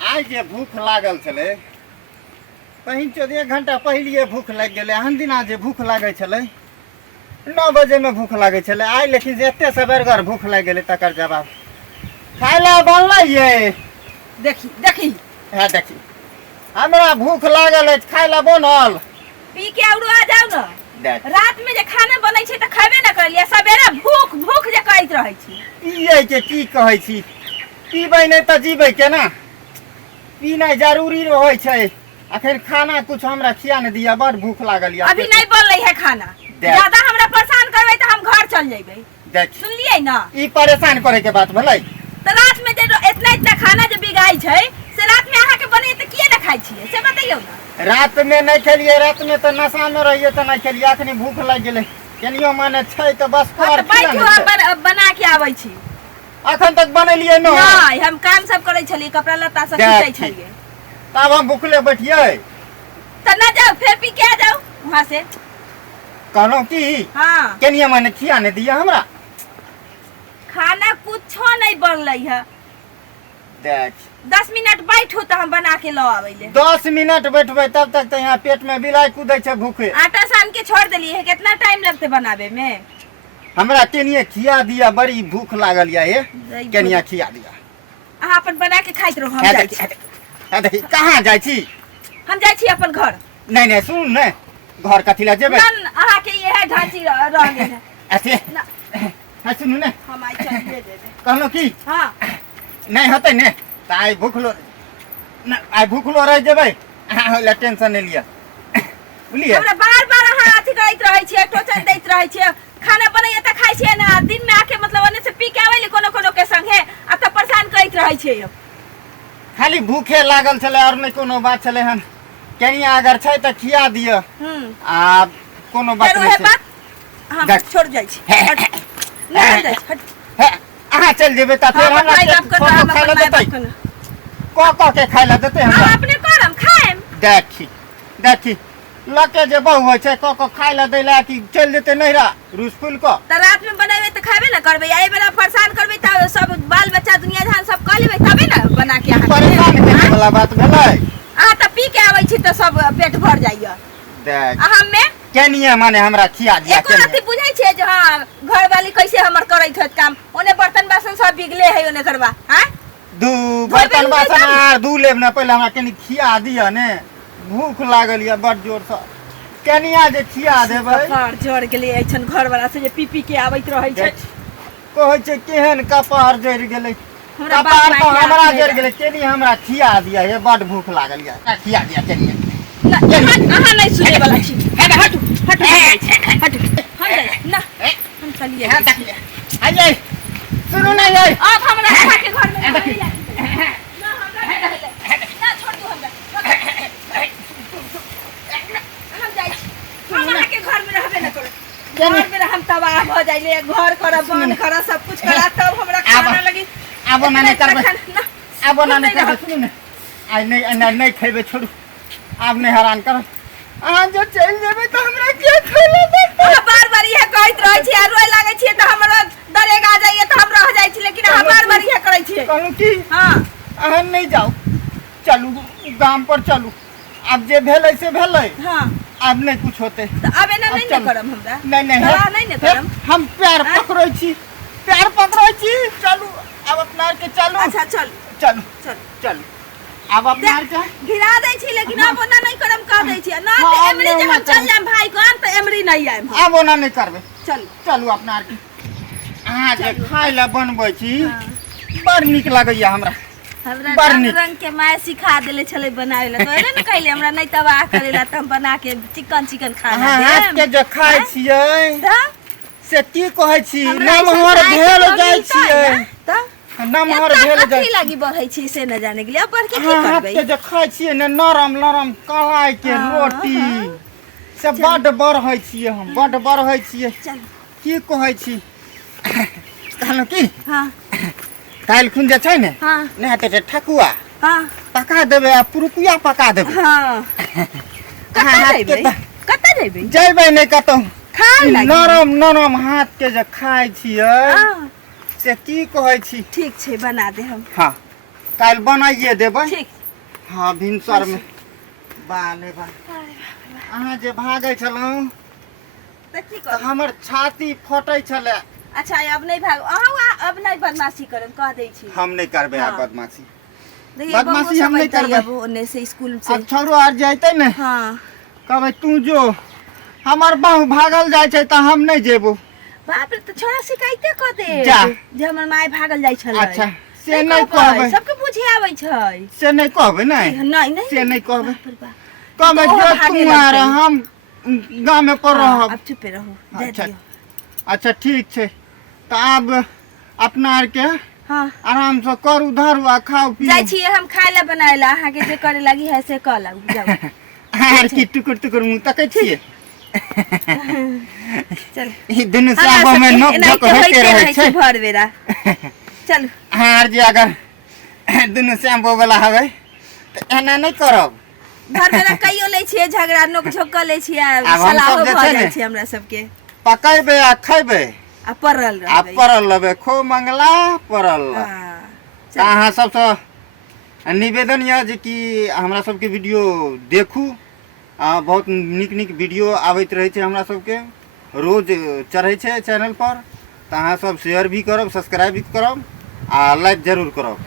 आज जे भूख लागल छलै कहीं 1 घंटा पहले भूख लग गए हन दिना जे भूख लागे छलै 9 बजे में भूख लागे छलै आइ लेकिन जे एते सबेरगर भूख लग गए तकर जवाब खाय ला बनलै ये देखी है देखी हमरा भूख लागल है खाय ला बनल पी के औरो आ जाओ ना देख रात में जे खाना बनै छै त खाबे न करलिए सबेरे भूख भूख जे कहैत रहै छी पिए के की कहै छी पीबै नहीं त जीबै केना पीनाइ जरूरी रहै छै अखन खाना कुछ हमरा खिया न दिया बड़ भूख लागल या अभी नहीं बनलै है खाना ज्यादा हमरा परेशान करबै त हम घर चल जेबै देख सुनलिए ना ई परेशान करे के बात भलै त रात में जे इतना खाना जे बिगाई छै से रात में अहाँ के बने त किए न खाइ छिए से बताइयो ना रात में नहीं खेलिए रात में तो नशा में रहिए तो नहीं खेलिए अखनी भूख लग गेले केनियो माने छै तो बस कर बैठो बना के आबै छी अखन तक बनलिए न नहीं हम काम सब करै छलिए कपड़ा लत्ता सब खींचै छलिए तब हम भूखले बैठिए त ना जाओ फिर पी के आ जाओ वहां से कहलो की हां केनियो माने खिया ने दिया हमरा खाना कुछो नहीं बनलै है देख 10 मिनट बैठो त हम बना के लो आबैले 10 मिनट बैठबै तब तक तो यहाँ पेट में बिलाई कूदै छै भूखे आटा सान के छोड़ देलिए है कितना टाइम लगते बनावे में हमरा केनिए खिया दिया बड़ी भूख लागल या ये केनिया खिया दिया अहाँ अपन बना के खाइत रहो हम जाई छी देखी कहाँ जाइ छी हम जाई छी अपन घर नहीं नहीं सुन ने घर कथी ला जेबै नन अहाँ के ये है ढांची रह गेल है ऐसे ना है सुन ने हम आई चल दे दे कहलो की हां नहीं होते ने त आई भूखलो रह जेबै अहाँ होला टेंशन नहीं लिया बुझलिए हमरा बार-बार अहाँ अथी करैत रहै छियै टोचन दैत रहै छियै खाना बनैया त खाइ छियै ना दिन में आके मतलब ओने से पी के आबै कोनो के संगे आ त परेशान करैत रहै छियै खाली भूखे लागल छले और नहीं कोनो बात छले हन केनिया अगर छै त खिया दिय आ कोनो बात नहीं छै हम छोड़ जाई छी हट नहीं जाई हट अहाँ चल जेबै त फिर हमरा खाइला देतै क के खाइला देतै हमरा अपने करम खाएम देखी लके जे बहु होय छै क खाइला दैला कि चल जेतै नहिरा रूसफुल को त रात में बनाबे त खाबे न करबे आई बेला परेशान करबे त सब बाल बच्चा दुनिया जहान सब क लेबे तबे न बना के अहाँ परेशान करे वाला बात भेलै अहाँ त पी के आबै छी त सब पेट भर जाइया देख अहाँ में केनिया माने हमरा खिया दिया एको रति बुझै छियै जे हां घर वाली कैसे हमर करैत होत काम ओने बर्तन बासन सब बिगले है ओने करबा हां दू बर्तन बासन आर दू लेब ना पहले हमरा केनी खिया दिया ने भूख लागल या बड़ जोर से केनिया जे खिया देबै कपार जड़ गेलै ऐछन घर वाला से जे पी पी के आबैत रहै छै कहै छै केहन कपार जड़ गेलै हमरा कपार तो हमरा जड़ गेलै केनी हमरा खिया दिया ये बड़ भूख लागल या खिया दिया केनिया अहाँ नहीं सुने वाला छी हट ना हम चलिए आइए सुनो ना ये अब हमरा अहाँ के घर में ना हमरा ना छोड़ दो हमरा हम जाई छी हमरा के घर में रहबे न करो घर में हम तबाह भ जाइले घर कर बंद कर सब कुछ करा तब हमरा खाना लगी अब ना नहीं करबे अब ना नहीं करबे सुनो ना आई नहीं खेबे छोड़ू आप नहीं हैरान कर अहाँ जो चल जेबे त हमरा के खैले देतै बार-बार ये कहैत रहै छी आ रोय लागै छी त हमरा दरेग आ जाइए त हम रह जाइ छी लेकिन अहाँ बार-बार ये करै छी कहलू की हां अहाँ नहीं जाओ चलू गांव पर चलू अब जे भेलै से भेलै हां अब नहीं कुछ होते त अब एना नहीं न करम हमरा नहीं नहीं करम हम पैर पकड़ै छी चलू अब अपना के चलू अच्छा चल अब अपना के गिरा दै छी लेकिन अब ओना नहीं करम कह दै छी ना त एमरी जे हम चल जाम भाई को त एमरी नहीं आइम अब ओना नहीं करबे चलू अपना के अहाँ जे खाइला बनबै छी बड़ नीक लागैया हमरा रंग के माय सिखा देले छले बनावे ला तो एने न कहले हमरा नहीं तबाह करेला त हम बना के चिकन खाना दे हाथ के जे खाइ छियै से की कहै छी नमहर भेल जाइ छियै त नमहर भेल जाइ लागी बढ़ै छी से न जाने के लिए अब के की करबै के जे खाइ छियै ने नरम कलाई के रोटी से बड़ बढ़ै छियै हम बड़ बढ़ै छियै की कहै छी कहलौ की हां काल खुन जे छै ने हां ने हेतै ठकुआ हां पका देबै आ पुरुकिया पका देबै हां कतऽ जेबै नहीं कतौ नरम हाथ के जे खाइ छियै से की कहै छी ठीक छै बना दे हम हां काल बनाइए देबै। ठीक हाँ भिनसर में बाले बा अहाँ जे भागै छलहुँ तऽ की तऽ करू हमर छाती फटै छलै। अच्छा अब नहीं भाग अहाँ अब नहीं बदमाशी करम कह दै छी हम नहीं करबे हाँ। आब बदमाशी। देखिए बदमाशी बदमाशी हम नहीं करबै। अब ओने से स्कूल से अब छोरो आर जाते ने हाँ कहबै तू जो हमर बहू भागल जाइ छै तऽ हम नहीं जेबो। बाप रे तो छोड़ा शिकायते क दे जा। जे हमर माय भागल जाइ छलै। अच्छा से नहीं कहबै सबके बुझे आबै छै से नहीं कहबै नहीं नहीं नहीं से नहीं कहबै बाप रे बाप। कहबै तो जो भागे तू आर लगतै। हम गाँव में पर हाँ, रहब। अब चुपे रहो दे अच्छा दियो अच्छा ठीक छै तऽ आब अपना आर के हाँ आराम से करू धरू आ खाओ पियो। जाइ छी हम खाय ला बनाय ला अहाँ के जे करे लागी है से क ला जाओ आर की टुकुर टुकुर मुँह तकै छियै। चल ई दुनू हमरा साबो में सबके नोक एनाहिते झोक होते होइते रहै रहै छै। छै भर बेरा चल आर जे अगर दुनू श्याम्पू वाला हवे तऽ एना नहीं करब। भर बेरा कइयो लै छियै झगड़ा नोक झोक क लै छियै आब हम सलाहो सब जे भ छै जाइ ने छै हमरा सबके पकैबे आ खैबे आ पड़ल आ रहबै पड़ल रहबै खूब मंगला पड़ल रह। हाँ, तऽ चल अहाँ सबसँ निवेदन यऽ जे कि हमरा सबके वीडियो देखू बहुत नीक नीक वीडियो आबैत रहै छै हमरा सबके रोज चढ़ै छै चैनल पर तऽ अहाँ सब शेयर भी करब सब्सक्राइब भी करब आ लाइक जरूर करब।